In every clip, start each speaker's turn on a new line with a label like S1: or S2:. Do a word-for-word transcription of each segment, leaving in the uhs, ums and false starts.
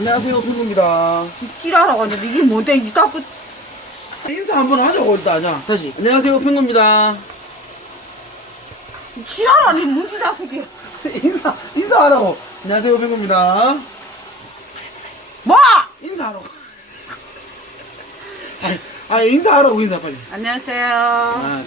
S1: 안녕하세요, 필구입니다.
S2: 지랄하고 앉았는데 이게 뭔데 이 자꾸
S1: 인사 한번 하자고 일단. 자, 다시. 안녕하세요, 필구입니다.
S2: 지랄하니 뭔지 자꾸게
S1: 인사 인사하라고. 안녕하세요, 필구입니다.
S2: 뭐?
S1: 인사하라고. 아니, 아니 인사하라고. 인사 빨리.
S2: 안녕하세요.
S1: 아,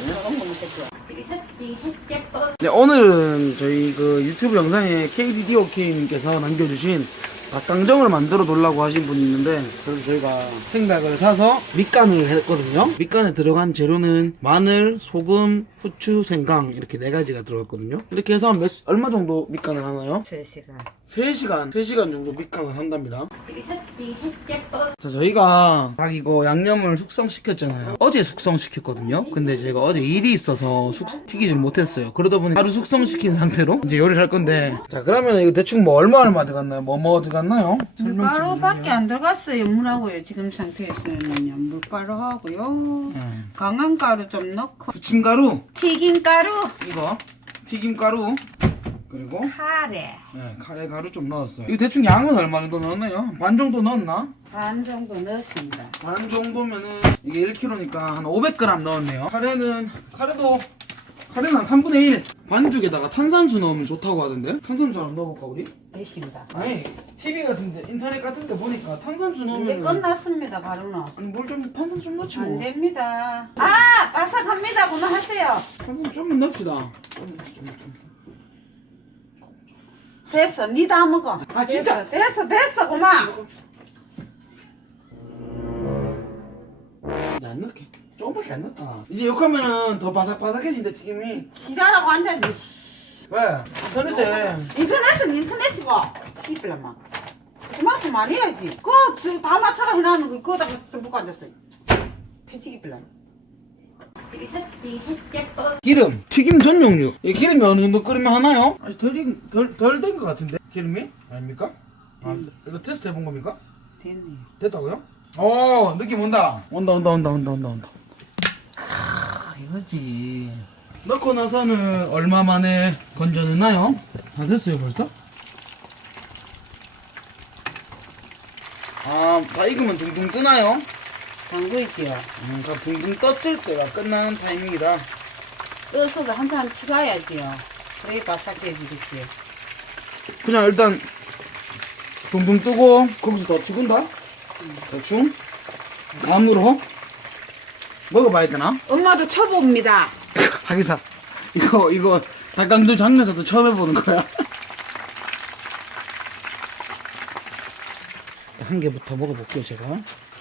S1: 네, 오늘은 저희 그 유튜브 영상에 케이디디오케이님께서 남겨주신 닭강정을 만들어 놓으려고 하신 분이 있는데, 그래서 저희가 생닭을 사서 밑간을 했거든요. 밑간에 들어간 재료는 마늘, 소금, 후추, 생강 이렇게 네 가지가 들어갔거든요. 이렇게 해서 몇, 얼마 정도 밑간을 하나요?
S2: 세 시간.
S1: 세 시간, 세 시간 정도 밑간을 한답니다. 자, 저희가 닭 이거 양념을 숙성시켰잖아요. 어제 숙성시켰거든요. 근데 제가 어제 일이 있어서 숙, 튀기질 못했어요. 그러다 보니 하루 숙성시킨 상태로 이제 요리를 할 건데, 자, 그러면 이거 대충 뭐 얼마 얼마 들어갔나요? 뭐 뭐 들어갔나요?
S2: 물가루밖에 안 들어갔어요. 물하고요. 지금 상태에서는요. 물가루하고요.
S1: 음.
S2: 강황가루 좀 넣고
S1: 부침가루,
S2: 튀김가루,
S1: 이거 튀김가루, 그리고
S2: 카레
S1: 네, 카레 가루 좀 넣었어요. 이거 대충 양은 얼마 정도 넣었나요? 반 정도 넣었나?
S2: 반 정도 넣습니다.
S1: 반 정도면은 이게 일 킬로그램니까 한 오백 그램 넣었네요. 카레는 카레도 카레는 한 삼분의 일. 반죽에다가 탄산수 넣으면 좋다고 하던데. 탄산수 한번 넣어볼까 우리?
S2: 되십니다.
S1: 아니 티비 같은데 인터넷 같은데 보니까 탄산수
S2: 이제
S1: 넣으면
S2: 끝났습니다. 바로는.
S1: 아니 뭘 좀 탄산 좀 넣지
S2: 안
S1: 뭐.
S2: 됩니다. 아! 바삭합니다. 그만하세요.
S1: 탄산 좀만 넣읍시다. 좀, 좀, 좀.
S2: 됐어. 니 다 먹어.
S1: 아, 진짜?
S2: 됐어. 됐어. 됐어. 그만.
S1: 나 안 넣게. 조금밖에 안 넣었다. 이제 욕하면은 더 바삭바삭해진대 튀김이.
S2: 지랄하고 앉았네.
S1: 왜? 인터넷에
S2: 인터넷은 인터넷이고. 씨발라마. 그만 좀 많이 해야지. 그거 다 맞춰가 해놨는 거 그거다가 좀 먹고 앉았어. 패치기 빌라.
S1: 기름, 튀김 전용류. 이 기름이 어느 정도 끓이면 하나요? 아직 덜덜 된 것 같은데 기름이? 아닙니까? 아, 이거 테스트 해본 겁니까?
S2: 됐네.
S1: 됐다고요? 오, 느낌 온다. 온다 온다 온다 온다 온다 온다. 크, 이거지. 넣고 나서는 얼마 만에 건져내나요? 다 됐어요 벌써? 아, 다 익으면 둥둥 뜨나요?
S2: 당구이지요.
S1: 음, 그 둥둥 떴을 때가 끝나는 타이밍이라.
S2: 떠서도 한참 치가야지요. 그래 바삭해지겠지.
S1: 그냥 일단 둥둥 뜨고 거기서 더 튀긴다? 대충 감으로 먹어봐야 되나?
S2: 엄마도 쳐봅니다.
S1: 하기사 이거 이거 닭강정 장면에서도 처음 해보는 거야. 한 개부터 먹어볼게요 제가.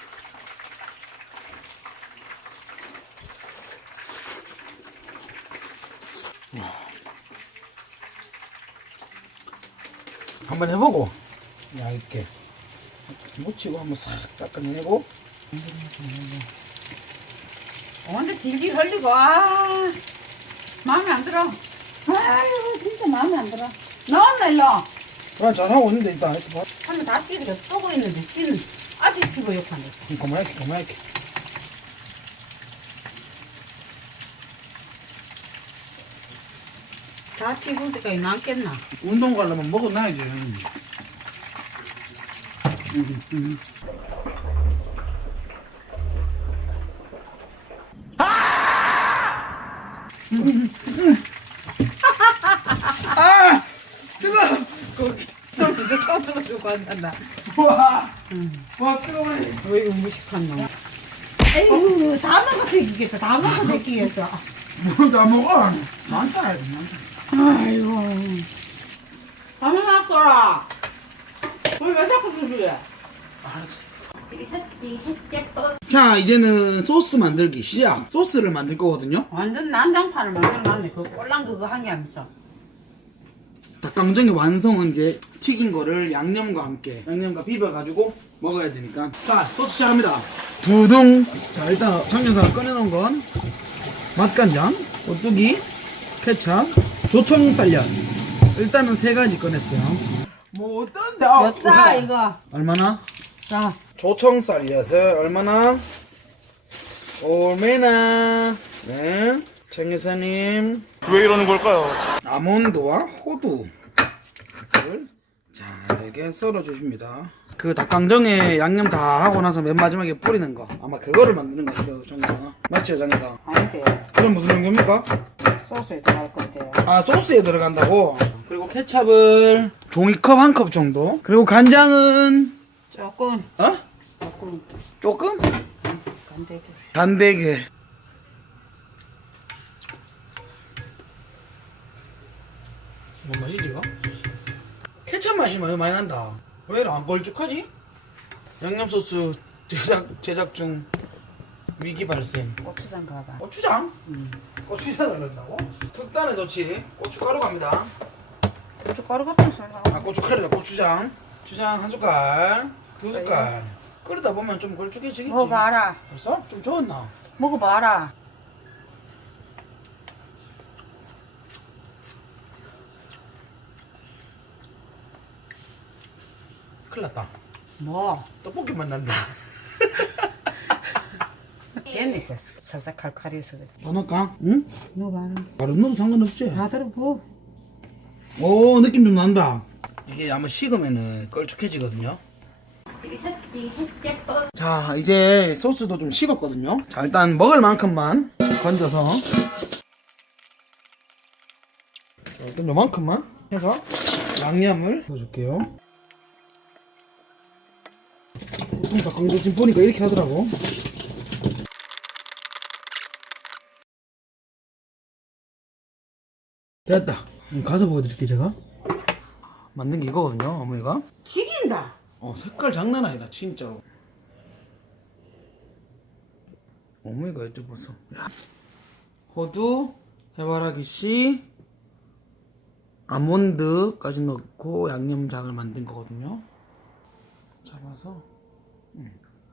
S1: 한번 해보고 얇게 묻히고 한번 싹 닦아내고.
S2: 어, 근데 질질 흘리고, 아, 마음에 안 들어. 아이고, 진짜 마음에 안 들어. 나왔나, 일로.
S1: 난 잘하고 있는데 일단 하여튼 봐.
S2: 하면 다 찌들어 쏘고 있는데, 찌는 아직 치고 욕하네.
S1: 그만할게 그만할게.
S2: 다 찌고 때까지 남겠나?
S1: 운동 가려면 먹어놔야지. 음, 음. 아! 뜨거!
S2: 형, 이거 손으로 주고 한단다.
S1: 와! 와, 뜨거워.
S2: 왜 이거 무식한 놈. 에이구, 다 먹어 새끼겠어. 다 먹어 새끼겠어.
S1: 뭘다 먹어? 많다, 많다.
S2: 아이고. 다음에 놨더라. 왜왜 자꾸 그래?
S1: 알았어. 자, 이제는 소스 만들기 시작. 소스를 만들 거거든요.
S2: 완전 난장판을 만들어놨네. 그 꼴랑 그거 한 게 하면서.
S1: 닭강정의 완성은 이제 튀긴 거를 양념과 함께 양념과 비벼가지고 먹어야 되니까. 자, 소스 시작합니다. 두둥. 자, 일단 장면상 꺼내놓은 건 맛간장, 오뚜기, 케찹, 조청쌀엿. 일단은 세 가지 꺼냈어요. 뭐 어떤데? 아,
S2: 여자 이거.
S1: 얼마나?
S2: 자.
S1: 조청쌀엿을 얼마나? 얼마나? 네, 정 여사님.
S3: 왜 이러는 걸까요?
S1: 아몬드와 호두를 잘게 썰어 주십니다. 그 닭강정에 양념 다 하고 나서 맨 마지막에 뿌리는 거 아마 그거를 만드는 것 같아요, 장기상. 맞죠, 장기상?
S2: 아닌데
S1: 그럼 무슨 용도입니까?
S2: 소스에 들어갈 건데.
S1: 아, 소스에 들어간다고. 그리고 케찹을 종이컵 한 컵 정도. 그리고 간장은
S2: 조금
S1: 어?
S2: 조금
S1: 조금?
S2: 간대게.
S1: 단대게. 뭔 맛이지 이거? 케찹 맛이 많이 많이 난다. 왜 이렇게 안 걸쭉하지? 양념 소스 제작 제작 중 위기 발생.
S2: 고추장 가봐.
S1: 고추장? 음. 고추장을 넣는다고? 특단의 조치 고춧가루 갑니다.
S2: 고춧가루 같은 소리 하고.
S1: 아, 고춧가루다. 고추장. 고추장 한 숟갈, 두 숟갈. 끓이다 보면 좀 걸쭉해지겠지.
S2: 먹어봐라.
S1: 벌써? 좀 저었나?
S2: 먹어봐라.
S1: 큰일 났다.
S2: 뭐?
S1: 떡볶이 맛 난다.
S2: 얘는 살짝 칼칼해서 그래.
S1: 더 넣을까? 응?
S2: 먹어봐라.
S1: 바로 넣어도 상관없지?
S2: 다 들어보.
S1: 오, 느낌 좀 난다. 이게 아마 식으면은 걸쭉해지거든요. 자, 이제 소스도 좀 식었거든요. 자, 일단 먹을 만큼만 건져서. 자, 일단 요만큼만 해서 양념을 넣어줄게요. 보통 닭강정찜 보니까 이렇게 하더라고. 됐다. 그럼 가서 보여드릴게요, 제가. 만든 게 이거거든요, 어머니가.
S2: 지긴다.
S1: 어, 색깔 장난 아니다, 진짜로. 어머니가 여쭤봤어. 야. 호두, 해바라기 씨, 아몬드까지 넣고 양념장을 만든 거거든요. 잡아서. 음.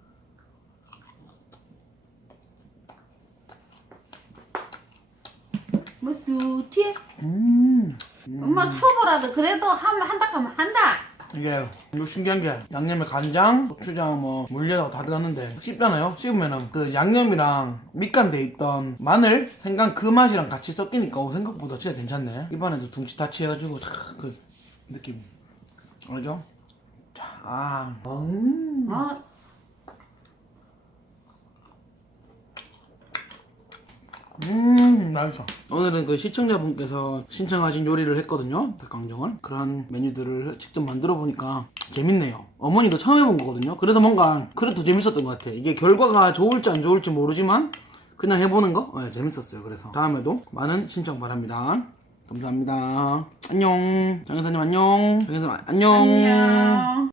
S2: 뭐 뷰티?
S1: 음.
S2: 엄마 초보라도 그래도 하면 한다 하면 한다.
S1: 이게 이거 신기한 게 양념에 간장, 고추장, 뭐 물엿하고 다 들어갔는데 씹잖아요. 씹으면은 그 양념이랑 밑간돼 있던 마늘, 생강 그 맛이랑 같이 섞이니까 오, 생각보다 진짜 괜찮네. 입안에도 둥치타치해가지고 탁 그 느낌 알죠? 자, 아, 음.
S2: 어?
S1: 음, 맛있어. 오늘은 그 시청자분께서 신청하신 요리를 했거든요. 닭강정을. 그런 메뉴들을 직접 만들어 보니까 재밌네요. 어머니도 처음 해본 거거든요. 그래서 뭔가 그래도 재밌었던 것 같아요. 이게 결과가 좋을지 안 좋을지 모르지만 그냥 해보는 거 네, 재밌었어요. 그래서 다음에도 많은 신청 바랍니다. 감사합니다. 안녕. 장 여사님 안녕. 장 여사님 안녕.
S2: 안녕.